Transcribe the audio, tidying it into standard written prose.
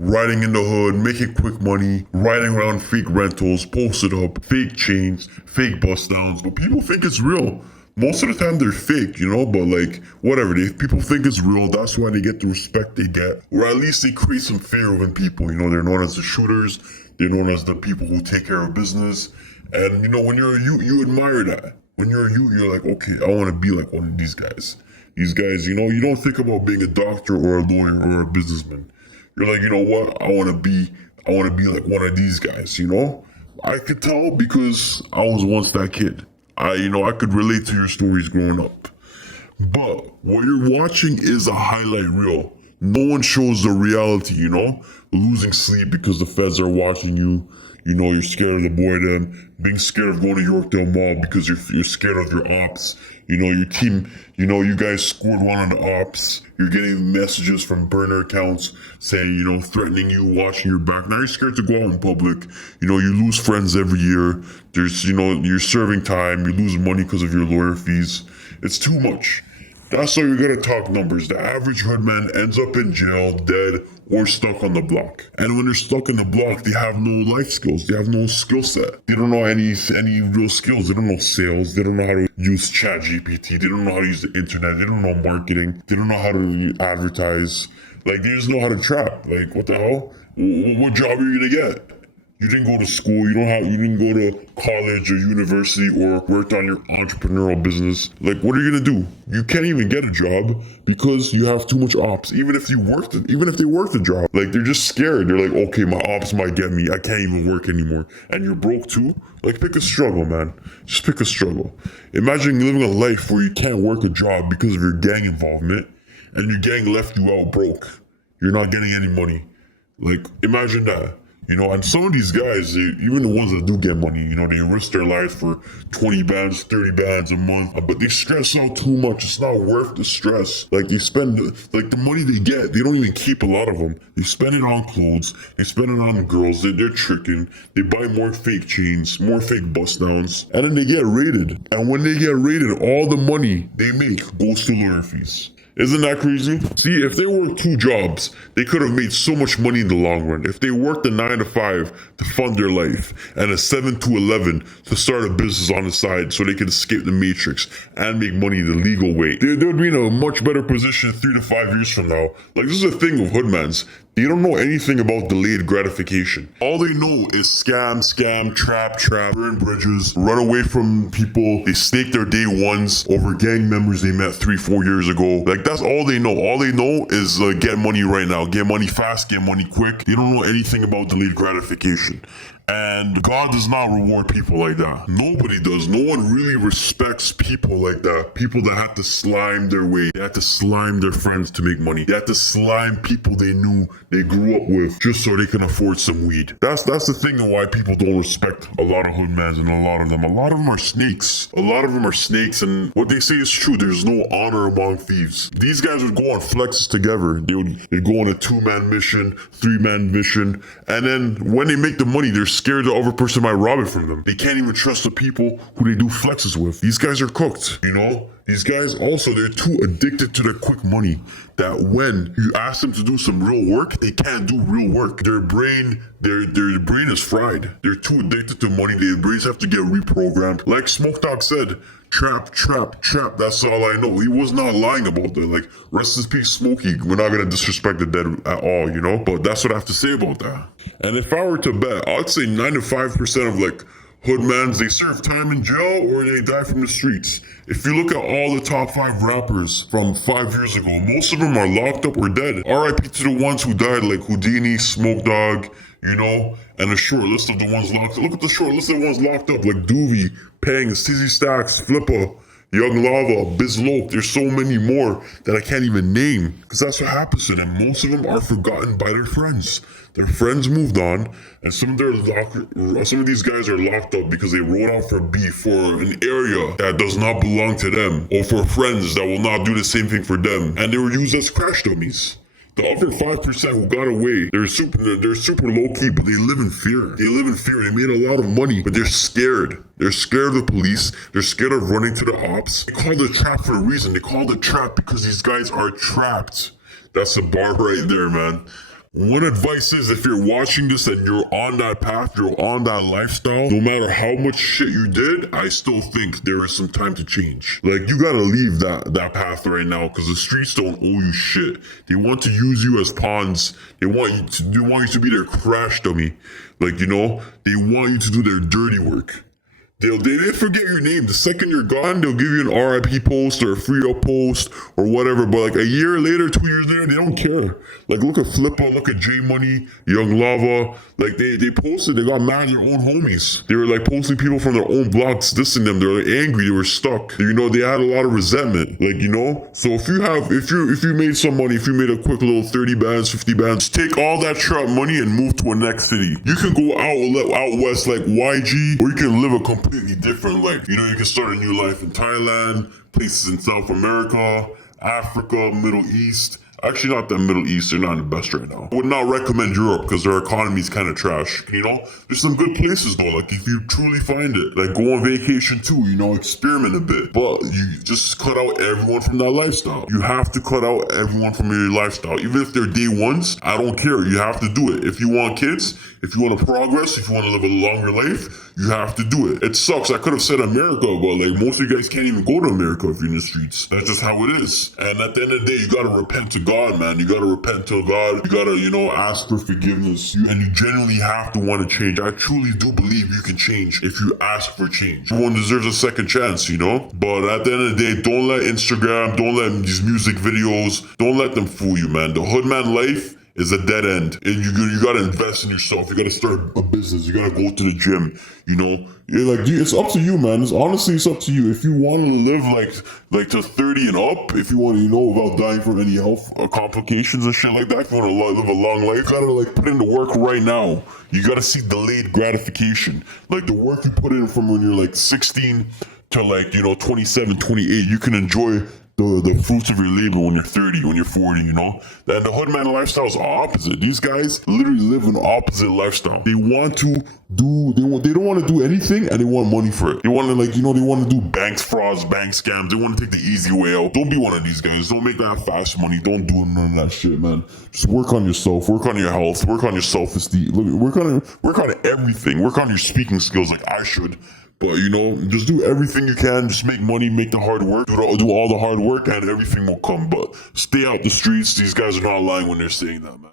riding in the hood, making quick money, riding around fake rentals, posted up, fake chains, fake bust downs. But people think it's real. Most of the time they're fake, but like, whatever, people think it's real. That's why they get the respect they get. Or at least they create some fear within people. They're known as the shooters. They're known as the people who take care of business. And when you're a youth, you admire that. When you're a youth, you're like, okay, I want to be like one of these guys. These guys, you don't think about being a doctor or a lawyer or a businessman. You're like, you know what? I want to be like one of these guys, I could tell because I was once that kid. I could relate to your stories growing up. But what you're watching is a highlight reel. No one shows the reality, losing sleep because the feds are watching you. You're scared of the boredom, being scared of going to Yorkdale Mall because you're scared of your ops. Your team, you guys scored one on the ops. You're getting messages from burner accounts saying, threatening you, watching your back. Now you're scared to go out in public. You lose friends every year. There's, you're serving time. You lose money because of your lawyer fees. It's too much. That's why you're gonna talk numbers. The average hoodman ends up in jail, dead, or stuck on the block. And when they're stuck on the block, they have no life skills. They have no skill set. They don't know any real skills. They don't know sales. They don't know how to use ChatGPT. They don't know how to use the internet. They don't know marketing. They don't know how to advertise. Like, they just know how to trap. Like, what the hell? What job are you gonna get? You didn't go to school, you didn't go to college or university or worked on your entrepreneurial business. Like, what are you gonna do? You can't even get a job because you have too much ops. Even if they worked the job, like, they're just scared. They're like, okay, my ops might get me. I can't even work anymore. And you're broke too? Like, pick a struggle, man. Just pick a struggle. Imagine living a life where you can't work a job because of your gang involvement and your gang left you out broke. You're not getting any money. Like, imagine that. And some of these guys, even the ones that do get money, they risk their lives for 20 bands, 30 bands a month, but they stress out too much. It's not worth the stress. Like, they spend, like, the money they get, they don't even keep a lot of them. They spend it on clothes, they spend it on girls, they're tricking, they buy more fake chains, more fake bust downs, and then they get raided. And when they get raided, all the money they make goes to lawyer fees. Isn't that crazy? See, if they worked 2 jobs, they could have made so much money in the long run. If they worked a 9 to 5 to fund their life and a 7 to 11 to start a business on the side so they could escape the matrix and make money the legal way, they would be in a much better position 3 to 5 years from now. Like, this is the thing with Hoodmans. They don't know anything about delayed gratification. All they know is scam, trap, burn bridges, run away from people. They stake their day ones over gang members they met 3-4 years ago. Like, that's all they know. All they know is get money right now. Get money fast, get money quick. They don't know anything about delayed gratification. And God does not reward people like that. Nobody does. No one really respects people like that. People that had to slime their way. They had to slime their friends to make money. They had to slime people they knew they grew up with just so they can afford some weed. That's the thing of why people don't respect a lot of hoodmans and a lot of them. A lot of them are snakes. A lot of them are snakes, and what they say is true. There's no honor among thieves. These guys would go on flexes together. They'd go on a 2-man mission, 3-man mission, and then when they make the money, they're scared the other person might rob it from them. They can't even trust the people who they do flexes with. These guys are cooked, These guys also, they're too addicted to their quick money that when you ask them to do some real work, they can't do real work. Their brain is fried. They're too addicted to money. Their brains have to get reprogrammed. Like Smoke Dog said, trap. That's all I know. He was not lying about that. Like, rest in peace, Smokey. We're not gonna disrespect the dead at all, But that's what I have to say about that. And if I were to bet, I'd say 95% of Hoodmans, they serve time in jail or they die from the streets. If you look at all the top 5 rappers from 5 years ago, most of them are locked up or dead. RIP to the ones who died, like Houdini, Smoke Dogg, and a short list of the ones locked up. Look at the short list of the ones locked up, like Doobie, Pang, Tizzy Stacks, Flippa, Young Lava, Bizloke. There's so many more that I can't even name because that's what happens to them. Most of them are forgotten by their friends. Their friends moved on, and some of these guys are locked up because they rode out for beef for an area that does not belong to them, or for friends that will not do the same thing for them, and they were used as crash dummies. The other 5% who got away, they're super low key, but they live in fear. They made a lot of money, but they're scared. They're scared of the police. They're scared of running to the ops. They call it a trap for a reason. They call it a trap because these guys are trapped. That's a bar right there, man. One advice is, if you're watching this and you're on that path, you're on that lifestyle, no matter how much shit you did, I still think there is some time to change. Like, you gotta leave that path right now, because the streets don't owe you shit. They want to use you as pawns. They want you to be their crash dummy. Like, they want you to do their dirty work. They forget your name. The second you're gone, they'll give you an RIP post or a free up post or whatever. But like a year later, 2 years later, they don't care. Like, look at Flippa, look at J Money, Young Lava. Like, they posted, they got mad at their own homies. They were like posting people from their own blocks, dissing them. They were like angry, they were stuck. They had a lot of resentment. Like, So if you made some money, if you made a quick little 30 bands, 50 bands, take all that trap money and move to a next city. You can go out west like YG, or you can live a completely different life. You can start a new life in Thailand, places in South America, Africa, Middle East. Actually, not the Middle East. They're not the best right now. I would not recommend Europe because their economy is kind of trash. There's some good places though. Like, if you truly find it, like, go on vacation too. Experiment a bit. But you just cut out everyone from that lifestyle. You have to cut out everyone from your lifestyle. Even if they're day ones, I don't care. You have to do it. If you want kids, if you want to progress, if you want to live a longer life, you have to do it. It sucks. I could have said America, but like, most of you guys can't even go to America if you're in the streets. That's just how it is. And at the end of the day, you gotta repent to God, man. You gotta repent to God. You gotta, ask for forgiveness. And you genuinely have to want to change. I truly do believe you can change if you ask for change. Everyone deserves a second chance, But at the end of the day, don't let Instagram, don't let these music videos, don't let them fool you, man. The Hoodman life is a dead end, and you gotta invest in yourself. You gotta start a business. You gotta go to the gym. It's up to you, man. It's up to you. If you want to live like to 30 and up, if you want to, without dying from any health complications and shit like that, if you want to live a long life, you gotta put in the work right now. You gotta see delayed gratification, like the work you put in from when you're 16 to 27, 28. You can enjoy the fruits of your labor when you're 30, when you're 40, And the Hoodman lifestyle is opposite. These guys literally live an opposite lifestyle. They want to they don't want to do anything, and they want money for it. They want to they want to do bank frauds, bank scams. They want to take the easy way out. Don't be one of these guys. Don't make that fast money. Don't do none of that shit, man. Just work on yourself. Work on your health. Work on your self-esteem. Work on everything. Work on your speaking skills like I should. But, just do everything you can. Just make money, make the hard work, do all the hard work, and everything will come. But stay out the streets. These guys are not lying when they're saying that, man.